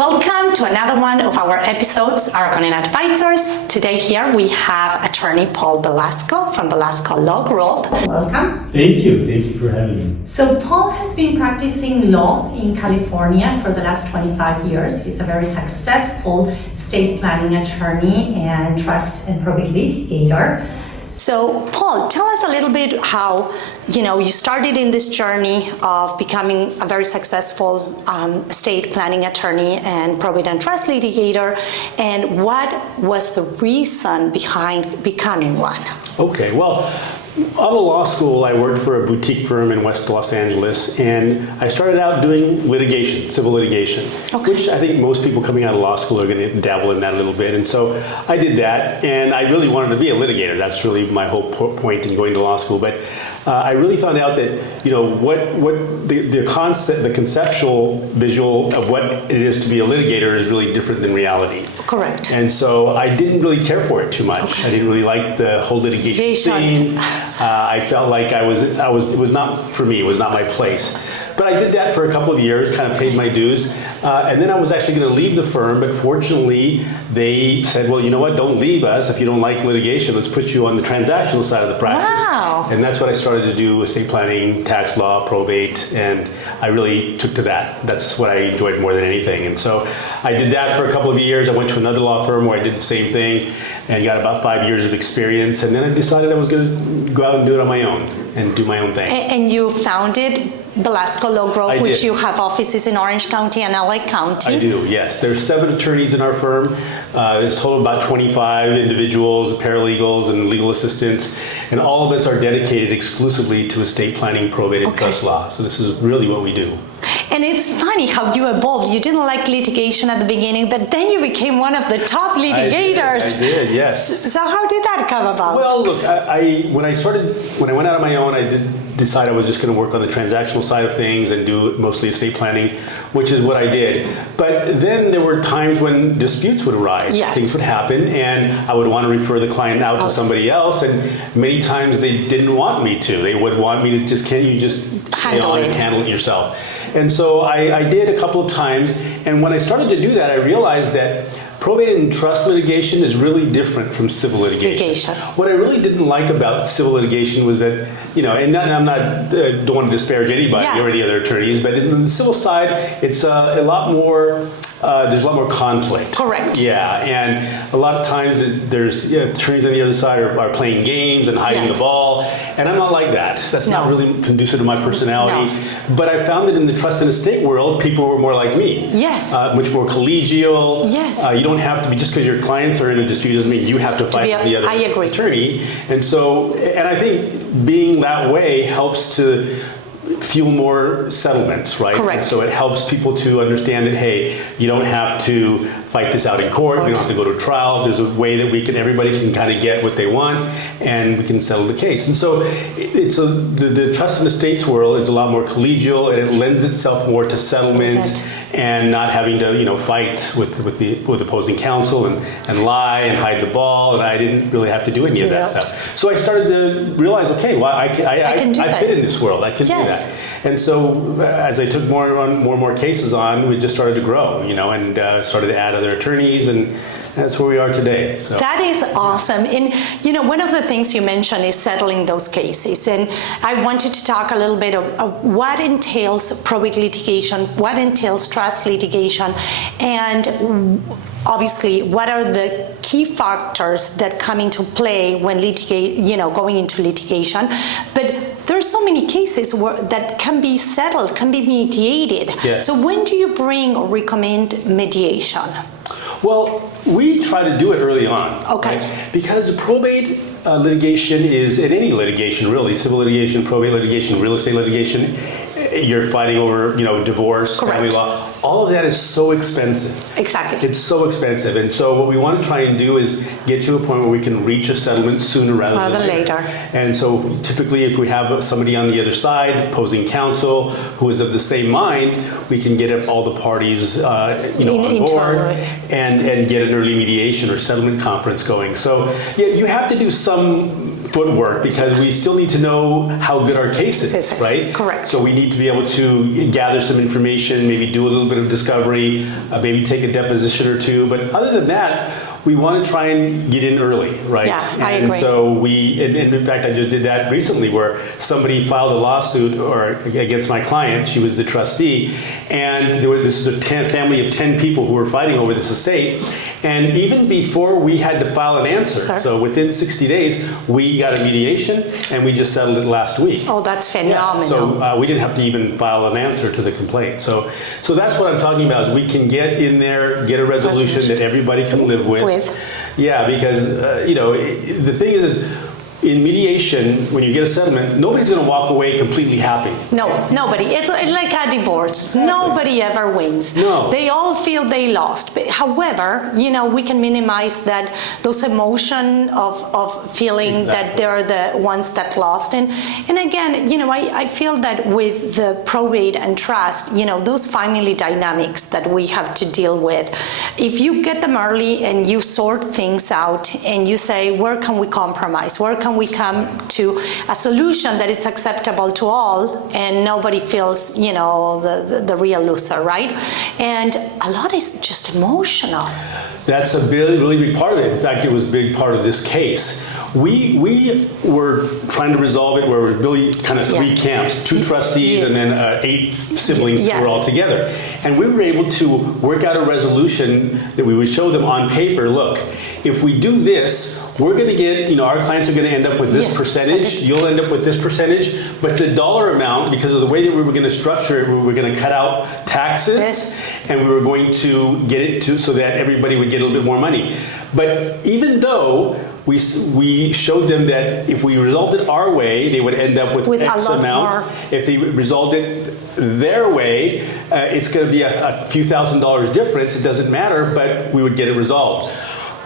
Welcome to another one of our episodes, Aragone Advisors. Today here we have attorney Paul Velasco from Velasco Law Group. Welcome. Thank you for having me. So Paul has been practicing law in California for the last 25 years. He's a very successful estate planning attorney and trust and probate litigator. So Paul, tell us a little bit how, you started in this journey of becoming a very successful estate planning attorney and probate and trust litigator, and what was the reason behind becoming one? Okay, well, out of law school, I worked for a boutique firm in West Los Angeles, and I started out doing litigation, civil litigation, which I think most people coming out of law school are going to dabble in that a little bit. And so I did that, and I really wanted to be a litigator. That's really my whole point in going to law school. But I really found out that what the concept, the conceptual visual of what it is to be a litigator is really different than reality. Correct. And so I didn't really care for it too much. Okay. I didn't really like the whole litigation scene. I felt like it was not for me. It was not my place. But I did that for a couple of years, kind of paid my dues. And then I was actually going to leave the firm, but fortunately they said, well, you know what, don't leave us. If you don't like litigation, let's put you on the transactional side of the practice. Wow. And that's what I started to do, estate planning, tax law, probate, and I really took to that. That's what I enjoyed more than anything. And so I did that for a couple of years. I went to another law firm where I did the same thing and got about 5 years of experience. And then I decided I was going to go out and do it on my own and do my own thing. And you founded Velasco Law Group, which you have offices in Orange County and LA County. I do, yes. There's 7 attorneys in our firm. There's a total of about 25 individuals, paralegals, and legal assistants, and all of us are dedicated exclusively to estate planning, probate, and trust law. So this is really what we do. And it's funny how you evolved. You didn't like litigation at the beginning, but then you became one of the top litigators. I did, yes. So how did that come about? Well, look, when I went out on my own, I did decide I was just going to work on the transactional side of things and do mostly estate planning, which is what I did. But then there were times when disputes would arise. Yes. Things would happen, and I would want to refer the client out to somebody else, and many times they didn't want me to. They would want me to can't you just stay on and handle it yourself? And so I did a couple of times, and when I started to do that, I realized that probate and trust litigation is really different from civil litigation. What I really didn't like about civil litigation was that, and I'm not, don't want to disparage anybody or any other attorneys, but in the civil side, it's a lot more, there's a lot more conflict. Correct. Yeah, and a lot of times there's attorneys on the other side are playing games and hiding the ball, and I'm not like that. That's not really conducive to my personality. No. But I found that in the trust and estate world, people were more like me. Yes. Much more collegial. Yes. You don't have to be, just because your clients are in a dispute doesn't mean you have to fight with the other attorney. And so, and I think being that way helps to fuel more settlements, right? Correct. And so it helps people to understand that, hey, you don't have to fight this out in court. We don't have to go to trial. There's a way that everybody can kind of get what they want, and we can settle the case. And so the trust and estates world is a lot more collegial, and it lends itself more to settlement and not having to, fight with opposing counsel and lie and hide the ball. And I didn't really have to do any of that stuff. So I started to realize, okay, well, I fit in this world. I can do that. And so as I took more and more cases on, we just started to grow, and started to add other attorneys, and that's where we are today. So that is awesome. And one of the things you mentioned is settling those cases. And I wanted to talk a little bit of what entails probate litigation, what entails trust litigation, and obviously what are the key factors that come into play when going into litigation. But there's so many cases that can be settled, can be mediated. Yes. So when do you bring or recommend mediation? Well, we try to do it early on. Okay. Right? Because probate litigation is, in any litigation really, civil litigation, probate litigation, real estate litigation, you're fighting over, divorce, family law. All of that is so expensive. Exactly. It's so expensive. And so what we want to try and do is get to a point where we can reach a settlement sooner rather than later. And so typically if we have somebody on the other side, opposing counsel, who is of the same mind, we can get all the parties on board and get an early mediation or settlement conference going. So yeah, you have to do some footwork because we still need to know how good our case is, right? Correct. So we need to be able to gather some information, maybe do a little bit of discovery, maybe take a deposition or two. But other than that, we want to try and get in early, right? Yeah, I and agree. so and in fact, I just did that recently where somebody filed a lawsuit against my client. She was the trustee. And this is a family of 10 people who were fighting over this estate. And even before we had to file an answer, so within 60 days, we got a mediation and we just settled it last week. Oh, that's phenomenal. Yeah. So we didn't have to even file an answer to the complaint. So that's what I'm talking about is we can get in there, get a resolution that everybody can live with. Yeah, because, the thing is in mediation, when you get a settlement, nobody's going to walk away completely happy. No, nobody. It's like a divorce. Exactly. Nobody ever wins. No. They all feel they lost. But however, we can minimize those emotion of feeling that they're the ones that lost. And again, I feel that with the probate and trust, those family dynamics that we have to deal with, if you get them early and you sort things out and you say, where can we compromise? Where can we come to a solution that is acceptable to all and nobody feels, the real loser, right? And a lot is just emotional. That's a really big part of it. In fact, it was a big part of this case. We were trying to resolve it where it was really kind of three camps, 2 trustees and then 8 siblings who were all together. And we were able to work out a resolution that we would show them on paper. Look, if we do this, we're going to get, our clients are going to end up with this percentage, you'll end up with this percentage, but the dollar amount, because of the way that we were going to structure it, we were going to cut out taxes and we were going to get it so that everybody would get a little bit more money. But even though we showed them that if we resolved it our way, they would end up with X amount. More. If they resolved it their way, it's going to be a few $1,000s difference. It doesn't matter, but we would get it resolved.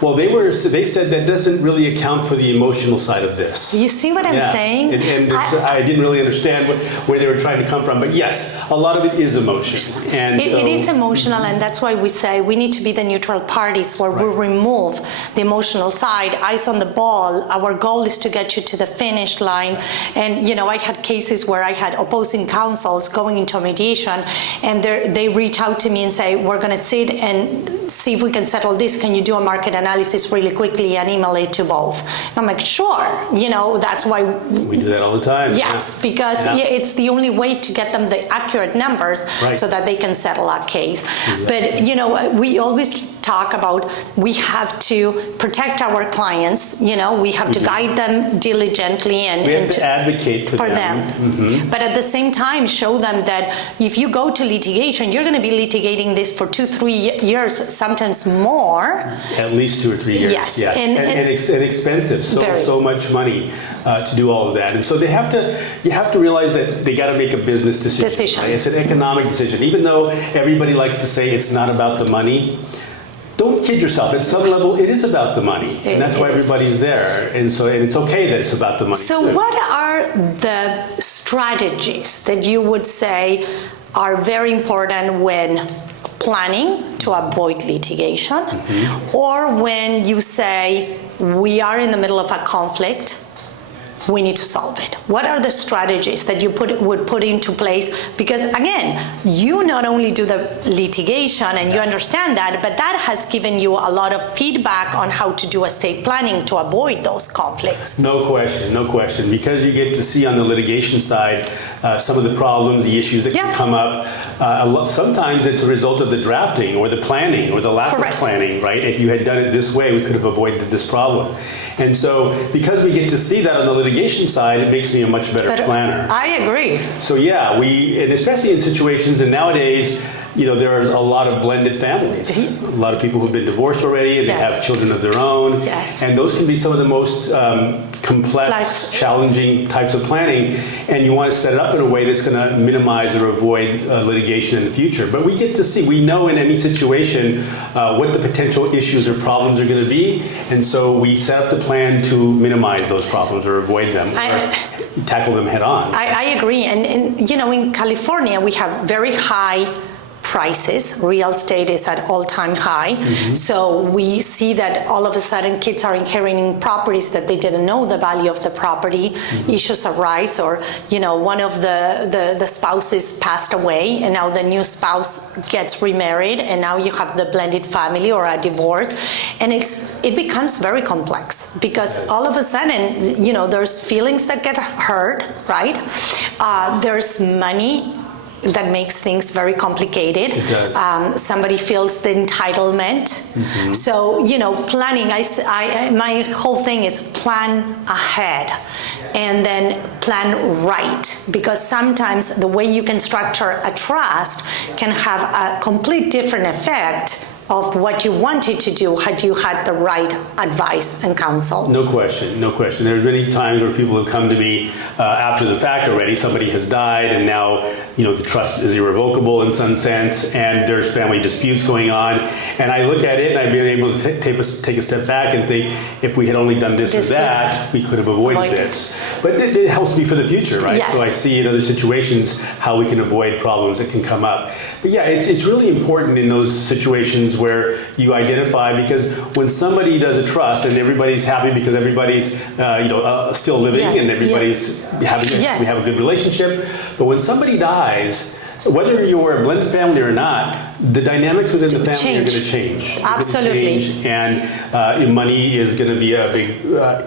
Well, they said that doesn't really account for the emotional side of this. You see what I'm saying? And I didn't really understand where they were trying to come from. But yes, a lot of it is emotion. And it is emotional, and that's why we say we need to be the neutral parties where we remove the emotional side, eyes on the ball. Our goal is to get you to the finish line. And, I had cases where I had opposing counsels going into mediation, and they reach out to me and say, we're going to sit and see if we can settle this. Can you do a market analysis really quickly and email it to both? And I'm like, sure. That's why we do that all the time. Yes, because it's the only way to get them the accurate numbers so that they can settle a case. Exactly. But we always talk about we have to protect our clients. We have to guide them diligently and we have to advocate for them. Mm-hmm. But at the same time, show them that if you go to litigation, you're going to be litigating this for 2-3 years, sometimes more. At least 2 or 3 years. Yes. And expensive. So much money to do all of that. And so you have to realize that they got to make a business decision. Right? It's an economic decision. Even though everybody likes to say it's not about the money, don't kid yourself. At some level, it is about the money. And that's why everybody's there. And it's okay that it's about the money. So what are the strategies that you would say are very important when planning to avoid litigation, or when you say we are in the middle of a conflict, we need to solve it? What are the strategies that you would put into place? Because again, you not only do the litigation and you understand that, but that has given you a lot of feedback on how to do estate planning to avoid those conflicts. No question. Because you get to see on the litigation side some of the problems, the issues that can come up. Sometimes it's a result of the drafting or the planning or the lack of planning, right? If you had done it this way, we could have avoided this problem. And so because we get to see that on the litigation side, it makes me a much better planner. I agree. So and especially in situations, and nowadays, there's a lot of blended families. A lot of people who've been divorced already, and they have children of their own. Yes. And those can be some of the most complex, challenging types of planning. And you want to set it up in a way that's going to minimize or avoid litigation in the future. But we get to see, we know in any situation what the potential issues or problems are going to be. And so we set up the plan to minimize those problems or avoid them or tackle them head on. I agree. And in California, we have very high crisis. Real estate is at all-time high. So we see that all of a sudden kids are inheriting properties that they didn't know the value of the property. Issues arise, or one of the spouses passed away, and now the new spouse gets remarried, and now you have the blended family or a divorce, and it becomes very complex because all of a sudden there's feelings that get hurt, right? There's money that makes things very complicated. It does. Somebody feels the entitlement. So, planning, my whole thing is plan ahead and then plan right, because sometimes the way you can structure a trust can have a complete different effect of what you wanted to do had you had the right advice and counsel. No question. There's many times where people have come to me after the fact already. Somebody has died, and now the trust is irrevocable in some sense, and there's family disputes going on. And I look at it, and I've been able to take a step back and think, if we had only done this or that, we could have avoided this. But it helps me for the future, right? Yes. So I see in other situations how we can avoid problems that can come up. But yeah, it's really important in those situations where you identify, because when somebody does a trust and everybody's happy because everybody's still living and everybody's having we have a good relationship, but when somebody dies, whether you're a blended family or not, the dynamics within the family are going to change. Absolutely. And money is going to be a big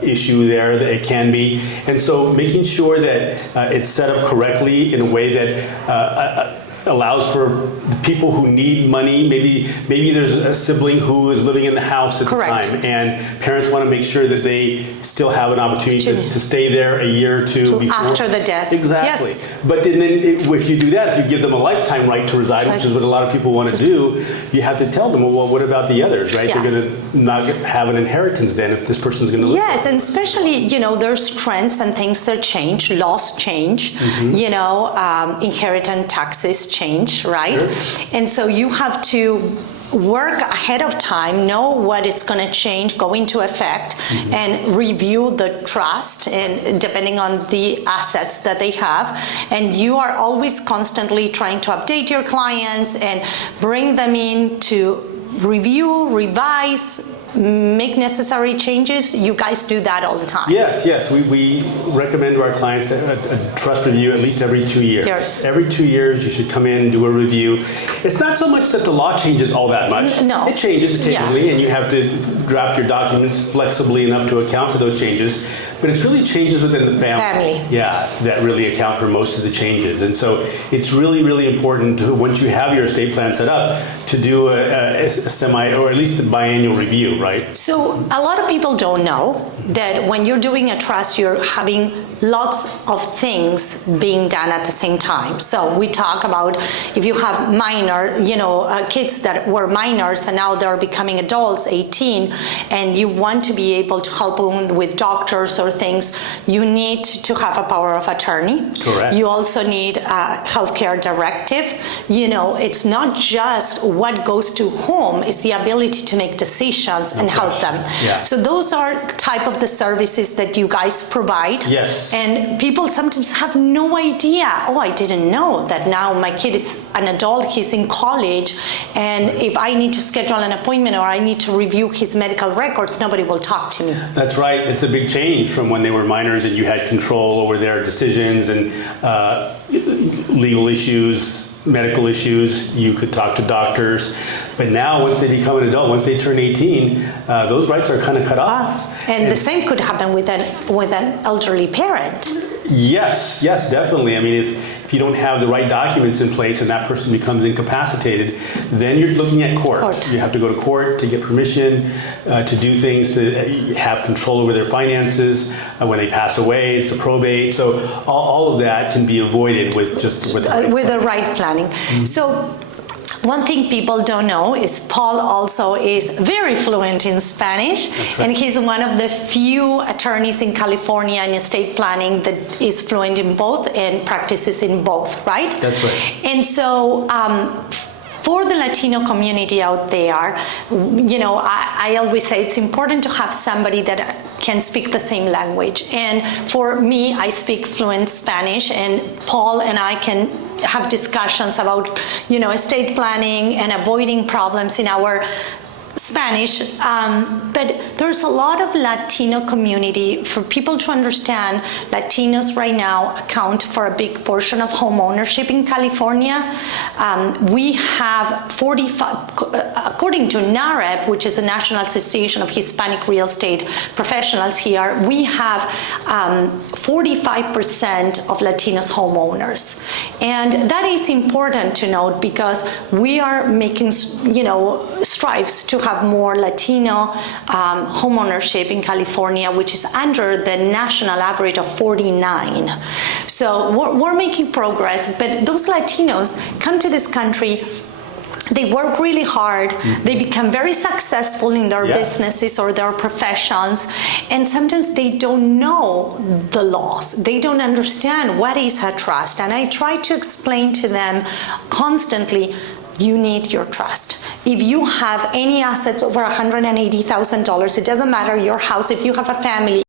issue there. That it can be. And so making sure that it's set up correctly in a way that allows for the people who need money. Maybe there's a sibling who is living in the house at the time, and parents want to make sure that they still have an opportunity to stay there a year or two before, after the death. Exactly. Yes. But then if you do that, if you give them a lifetime right to reside, which is what a lot of people want to do, you have to tell them, well, what about the others, right? Yeah. They're going to not have an inheritance then if this person's going to live. Yes, and especially, there's trends and things that change, laws change, inheritance taxes change, right? Sure. And so you have to work ahead of time, know what is going to change, go into effect, and review the trust, and depending on the assets that they have. And you are always constantly trying to update your clients and bring them in to review, revise, make necessary changes. You guys do that all the time. Yes. We recommend to our clients a trust review at least every 2 years. Yes. Every 2 years, you should come in and do a review. It's not so much that the law changes all that much. No. It changes occasionally, and you have to draft your documents flexibly enough to account for those changes. But it's really changes within the family. Yeah, that really account for most of the changes. And so it's really, really important to, once you have your estate plan set up, to do a semi, or at least a biannual review, right? So a lot of people don't know that when you're doing a trust, you're having lots of things being done at the same time. So we talk about if you have kids that were minors and now they're becoming adults, 18, and you want to be able to help them with doctors or things, you need to have a power of attorney. Correct. You also need a healthcare directive. It's not just what goes to whom, it's the ability to make decisions and help them. Yeah. So those are type of the services that you guys provide. Yes. And people sometimes have no idea. Oh, I didn't know that now my kid is an adult, he's in college, and if I need to schedule an appointment or I need to review his medical records, nobody will talk to me. That's right. It's a big change from when they were minors and you had control over their decisions and legal issues, medical issues. You could talk to doctors. But now, once they become an adult, once they turn 18, those rights are kind of cut off. And the same could happen with an elderly parent. Yes, definitely. I mean, if you don't have the right documents in place and that person becomes incapacitated, then you're looking at court. You have to go to court to get permission to do things, to have control over their finances. When they pass away, it's a probate. So all of that can be avoided with the right planning. Mm-hmm. So one thing people don't know is Paul also is very fluent in Spanish. That's right. And he's one of the few attorneys in California in estate planning that is fluent in both and practices in both, right? That's right. And so for the Latino community out there, I always say it's important to have somebody that can speak the same language. And for me, I speak fluent Spanish, and Paul and I can have discussions about, estate planning and avoiding problems in our Spanish, but there's a lot of Latino community. For people to understand, Latinos right now account for a big portion of home ownership in California. We have 45, according to NAREP, which is the National Association of Hispanic Real Estate Professionals here, we have 45% of Latinos homeowners. And that is important to note because we are making, strives to have more Latino homeownership in California, which is under the national average of 49. So we're making progress, but those Latinos come to this country, they work really hard, they become very successful in their businesses or their professions, and sometimes they don't know the laws. They don't understand what is a trust. And I try to explain to them constantly, you need your trust. If you have any assets over $180,000, it doesn't matter your house, if you have a family.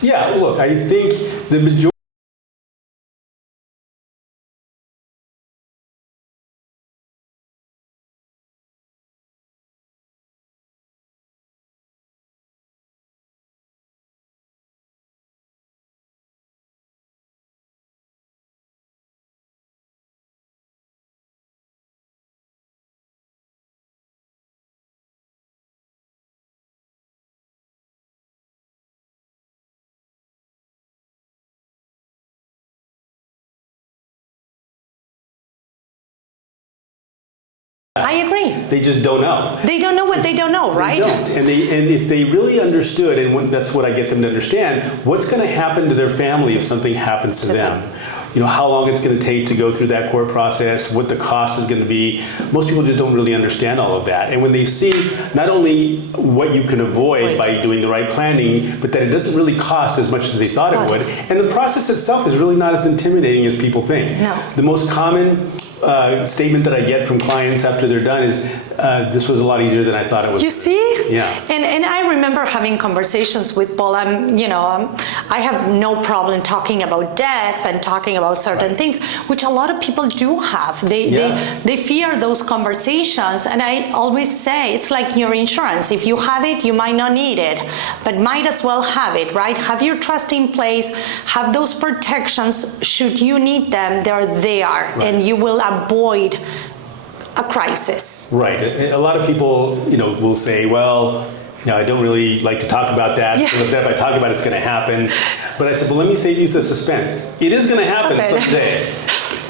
Yeah, look, I think the majority I agree. They just don't know. They don't know what they don't know, right? They don't. And if they really understood, and that's what I get them to understand, what's going to happen to their family if something happens to them? How long it's going to take to go through that court process, what the cost is going to be. Most people just don't really understand all of that. And when they see not only what you can avoid by doing the right planning, but that it doesn't really cost as much as they thought it would. And the process itself is really not as intimidating as people think. No. The most common statement that I get from clients after they're done is, this was a lot easier than I thought it was. You see? Yeah. And I remember having conversations with Paul. I have no problem talking about death and talking about certain things, which a lot of people do have. They fear those conversations. And I always say, it's like your insurance. If you have it, you might not need it, but might as well have it, right? Have your trust in place, have those protections. Should you need them, they're there, and you will avoid a crisis. Right. A lot of people, will say, well, I don't really like to talk about that. Because if I talk about it, it's going to happen. But I said, well, let me save you the suspense. It is going to happen someday.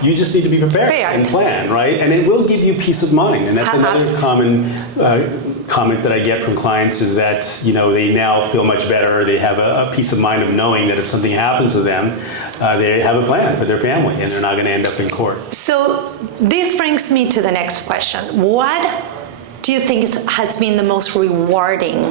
You just need to be prepared and plan, right? And it will give you peace of mind. And that's another common comment that I get from clients is that, they now feel much better. They have a peace of mind of knowing that if something happens to them, they have a plan for their family and they're not going to end up in court. So this brings me to the next question. What do you think has been the most rewarding,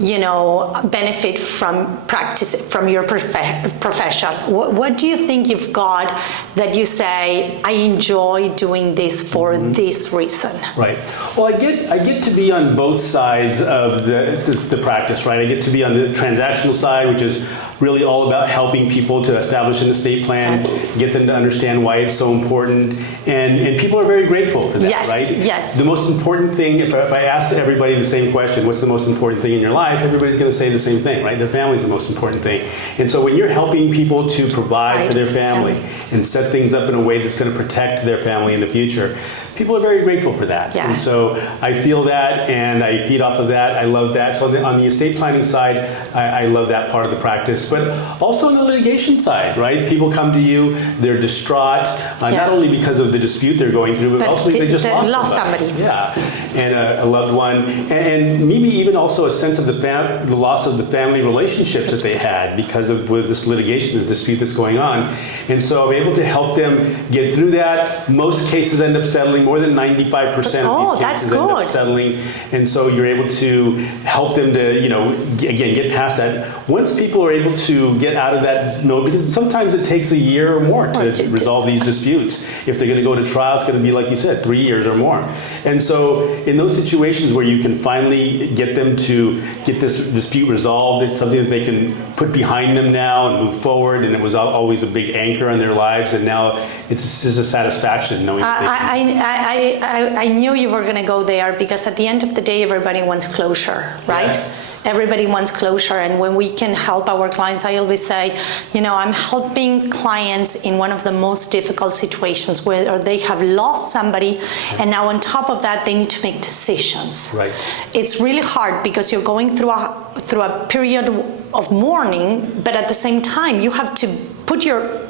benefit from practice, from your profession? What do you think you've got that you say, I enjoy doing this for this reason? Right. Well, I get to be on both sides of the practice, right? I get to be on the transactional side, which is really all about helping people to establish an estate plan, get them to understand why it's so important, and people are very grateful for that, right? Yes. The most important thing, if I asked everybody the same question, what's the most important thing in your life, everybody's going to say the same thing, right? Their family's the most important thing. And so when you're helping people to provide for their family and set things up in a way that's going to protect their family in the future, people are very grateful for that. And so I feel that and I feed off of that. I love that. So on the estate planning side, I love that part of the practice. But also on the litigation side, right? People come to you, they're distraught, not only because of the dispute they're going through, but also because they just lost somebody. Yeah, and a loved one. And maybe even also a sense of the loss of the family relationships that they had because of with this litigation, this dispute that's going on. And so I'm able to help them get through that. Most cases end up settling. More than 95% of these cases end up settling. And so you're able to help them to, again, get past that. Once people are able to get out of that, because sometimes it takes a year or more to resolve these disputes. If they're going to go to trial, it's going to be, like you said, 3 years or more. And so in those situations where you can finally get them to get this dispute resolved, it's something that they can put behind them now and move forward, and it was always a big anchor in their lives, and now it's just a satisfaction knowing that I knew you were going to go there, because at the end of the day, everybody wants closure, right? Yes. Everybody wants closure, and when we can help our clients, I always say, I'm helping clients in one of the most difficult situations where they have lost somebody, and now on top of that, they need to make decisions. Right. It's really hard because you're going through a period of mourning, but at the same time, you have to put your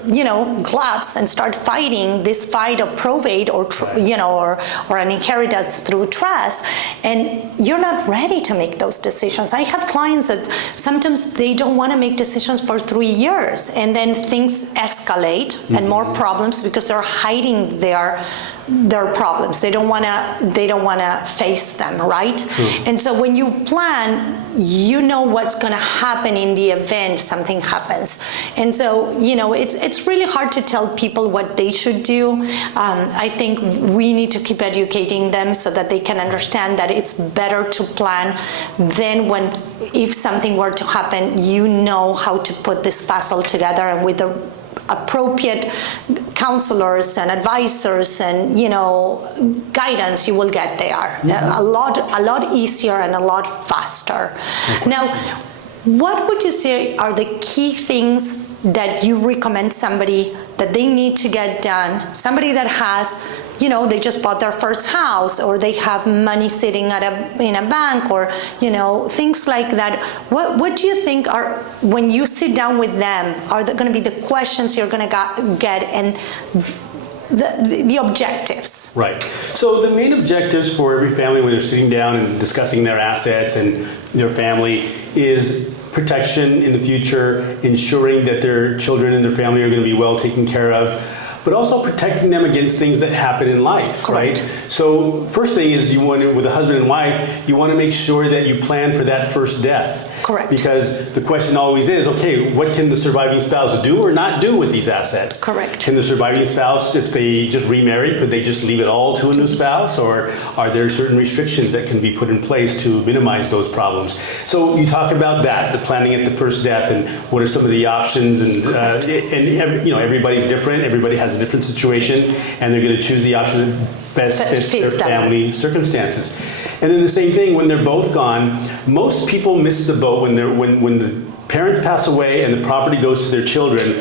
gloves and start fighting this fight of probate or an inheritance through trust, and you're not ready to make those decisions. I have clients that sometimes they don't want to make decisions for 3 years, and then things escalate and more problems because they're hiding their problems. They don't want to face them, right? True. And so when you plan, you know what's going to happen in the event something happens. And so it's really hard to tell people what they should do. I think we need to keep educating them so that they can understand that it's better to plan than if something were to happen, you know how to put this puzzle together, and with the appropriate counselors and advisors and guidance, you will get there a lot easier and a lot faster. Now, what would you say are the key things that you recommend somebody that they need to get done? Somebody that has, they just bought their first house, or they have money sitting in a bank, or things like that. What do you think are, when you sit down with them, are going to be the questions you're going to get, and the objectives? Right. So the main objectives for every family when they're sitting down and discussing their assets and their family is protection in the future, ensuring that their children and their family are going to be well taken care of, but also protecting them against things that happen in life, correct, right? So first thing is, with a husband and wife, you want to make sure that you plan for that first death. Correct. Because the question always is, okay, what can the surviving spouse do or not do with these assets? Correct. Can the surviving spouse, if they just remarry, could they just leave it all to a new spouse? Or are there certain restrictions that can be put in place to minimize those problems? So you talk about that, the planning at the first death, and what are some of the options, and everybody's different, everybody has a different situation, and they're going to choose the option that best fits their family circumstances. And then the same thing when they're both gone. Most people miss the boat when the parents pass away and the property goes to their children.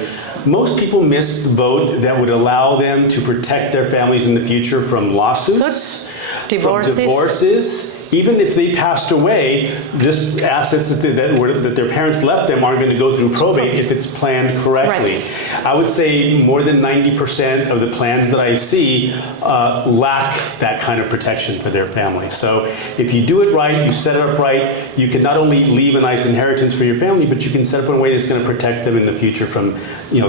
Most people miss the boat that would allow them to protect their families in the future from lawsuits, divorces. From divorces. Even if they passed away, just assets that their parents left them aren't going to go through probate if it's planned correctly. Right. I would say more than 90% of the plans that I see lack that kind of protection for their family. So if you do it right, you set it up right, you can not only leave a nice inheritance for your family, but you can set up in a way that's going to protect them in the future from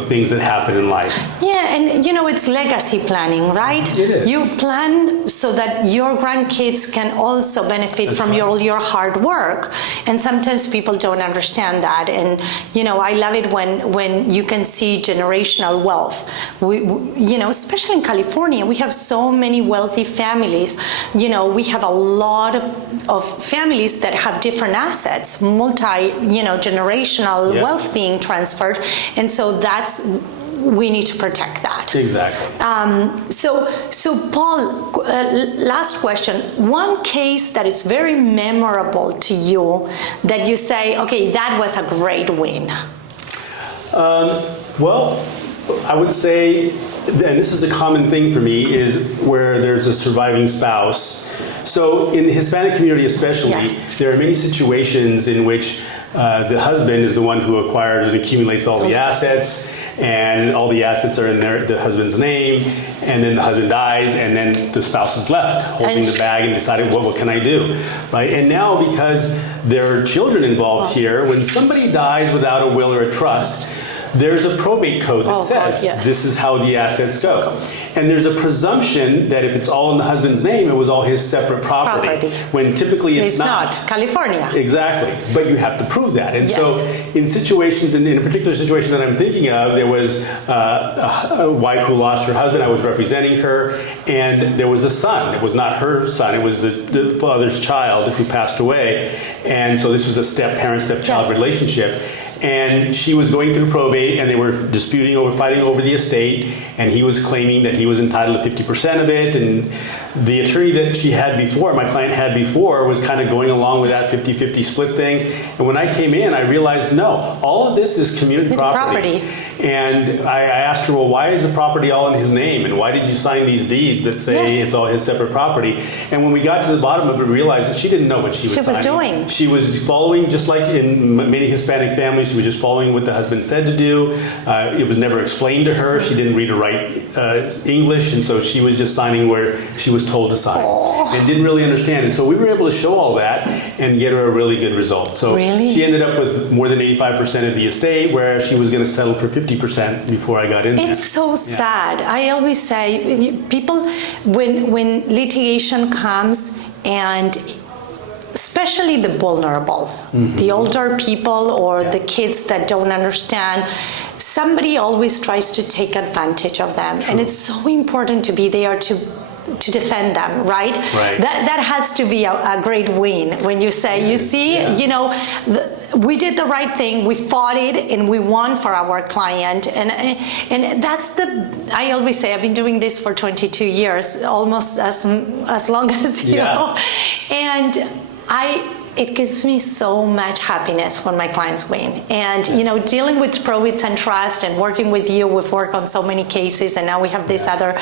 things that happen in life. Yeah, and it's legacy planning, right? It is. You plan so that your grandkids can also benefit That's from right. your hard work, and sometimes people don't understand that. And I love it when you can see generational wealth. We especially in California, we have so many wealthy families. We have a lot of families that have different assets, generational Yes. wealth being transferred, and so we need to protect that. Exactly. So Paul, last question. One case that is very memorable to you that you say, okay, that was a great win. Well, I would say, and this is a common thing for me, is where there's a surviving spouse. So in the Hispanic community especially, there are many situations in which the husband is the one who acquires and accumulates all the assets, and all the assets are in the husband's name, and then the husband dies, and then the spouse is left holding the bag and deciding, what can I do, right? And now, because there are children involved here, when somebody dies without a will or a trust, there's a probate code that says this is how the assets go. And there's a presumption that if it's all in the husband's name, it was all his separate property. When typically it's not. California. Exactly. But you have to prove that. And Yes. so in situations, in a particular situation that I'm thinking of, there was a wife who lost her husband. I was representing her, and there was a son. It was not her son. It was the father's child who passed away. And so this was a step-parent, step-child Yes. relationship. And she was going through probate, and they were fighting over the estate, and he was claiming that he was entitled to 50% of it. And the attorney that she had before, my client had before, was kind of going along with that 50-50 split thing. And when I came in, I realized, no, all of this is community property. And I asked her, well, why is the property all in his name? And why did you sign these deeds that say it's all his separate property? And when we got to the bottom of it, we realized that she didn't know what she was signing. doing. She was following, just like in many Hispanic families, she was just following what the husband said to do. It was never explained to her. She didn't read or write English, and so she was just signing where she was told to sign and didn't really understand. And so we were able to show all that and get her a really good result. So she ended up with more than 85% of the estate, where she was going to settle for 50% before I got in there. It's so sad. I always say, people, when litigation comes, and especially the vulnerable, the older people or the kids that don't understand, somebody always tries to take advantage of them. And it's so important to be there to defend them, right? That has to be a great win when you say, you see, you know, we did the right thing, we fought it, and we won for our client. And that's I always say, I've been doing this for 22 years, almost as long as, you know, and it gives me so much happiness when my clients win. And, you know, dealing with probates and trust and working with you, we've worked on so many cases, and now we have this other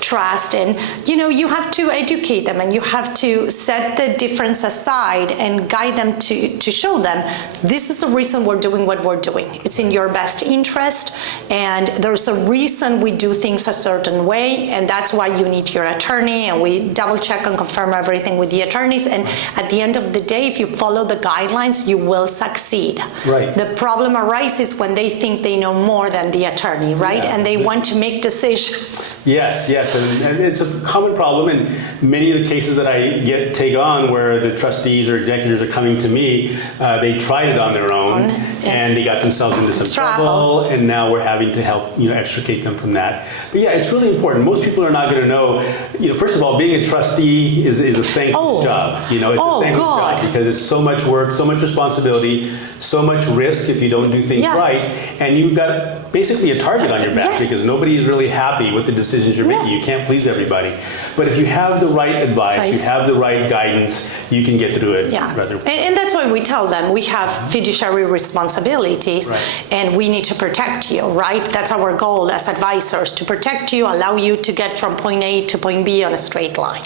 trust. And, you know, you have to educate them, and you have to set the difference aside and guide them to show them, this is the reason we're doing what we're doing. It's in your best interest, and there's a reason we do things a certain way, and that's why you need your attorney, and we double check and confirm everything with the attorneys. And at the end of the day, if you follow the guidelines, you will succeed. The problem arises when they think they know more than the attorney, right? And they want to make decisions. Yes, and it's a common problem. And many of the cases that I take on where the trustees or executors are coming to me, they tried it on their own and they got themselves into some trouble, and now we're having to help, you know, extricate them from that. But yeah, it's really important. Most people are not going to know, you know, first of all, being a trustee is a thankless job. You know, it's a thankless job because it's so much work, so much responsibility, so much risk if you don't do things right, and you've got basically a target on your back because nobody is really happy with the decisions you're making. You can't please everybody. But if you have the right advice, you have the right guidance, you can get through it rather well. And that's why we tell them we have fiduciary responsibilities, and we need to protect you, right? That's our goal as advisors, to protect you, allow you to get from point A to point B on a straight line.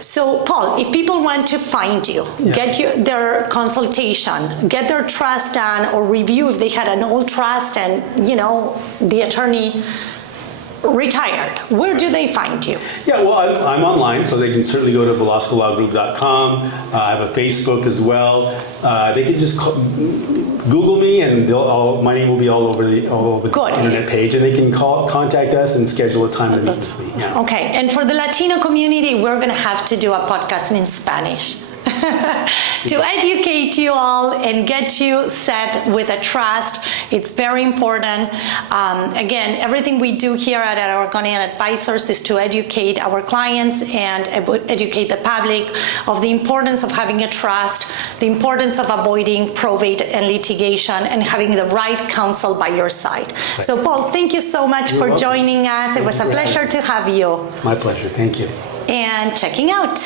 So, Paul, if people want to find you, get their consultation, get their trust done, or review if they had an old trust and, you know, the attorney retired, where do they find you? Yeah, well, I'm online, so they can certainly go to velascolawgroup.com. I have a Facebook as well. They can just Google me, and my name will be all over the internet page, and they can contact us and schedule a time to meet with me. Okay, and for the Latino community, we're going to have to do a podcast in Spanish. To educate you all and get you set with a trust. It's very important. Again, everything we do here at Aragone Advisors is to educate our clients and educate the public of the importance of having a trust, the importance of avoiding probate and litigation, and having the right counsel by your side. So, Paul, thank you so much for joining us. It was a pleasure to have you. My pleasure. Thank you. And checking out.